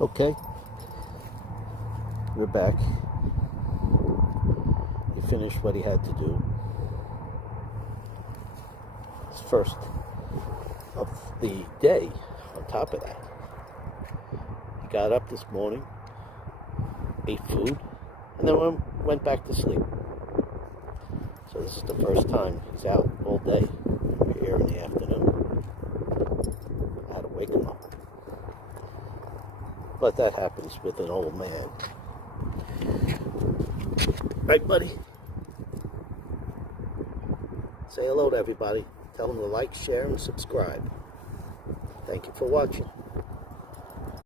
Okay, we're back. He finished what he had to do. It's first of the day. On top of that, he got up this morning, ate food, and then went back to sleep. So this is the first time he's out all day. We're here in the afternoon. I had to wake him up. But that happens with an old man. Right, buddy? Say hello to everybody. Tell them to like, share, and subscribe. Thank you for watching.